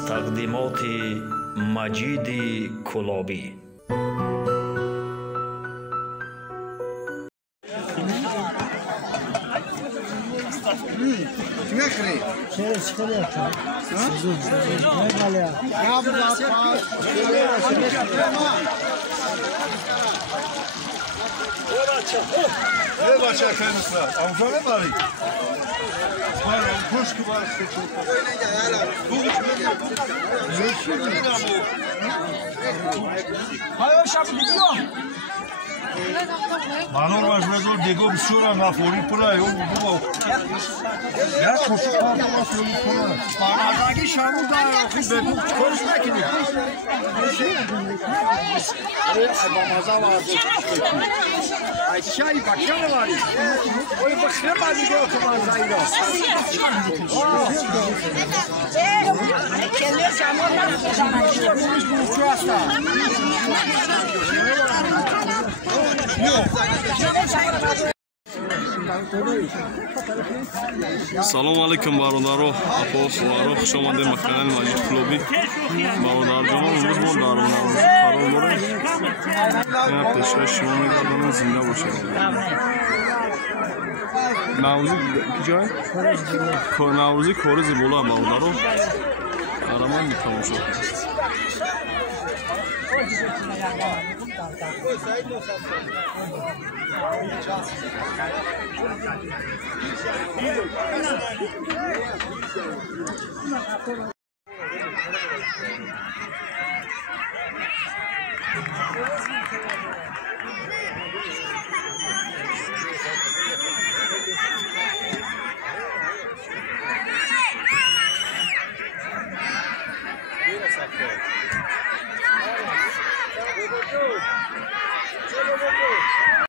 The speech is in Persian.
از تقدیمات مجید کلابی. Manor was razor dego bsura na fori pura yo buba. Ya koşu kalmaz yolu pura. Manardagi şamu da bebu koş makini. Ay bamaza vardı. Ay çay bakana var. Oy bakre bari go kumazayda. Kelle şamu da سلام علیکم برادرها، اخوان‌ها، خوش آمدید به کانال مجید کلابی. برادر جان، امروز ما در نوروز قرار داریم. این پیشکش شما می‌گردم زنده باشید. نوروزی کجای؟ نوروزی کاری زیبا برادرها. آرامان می‌تونم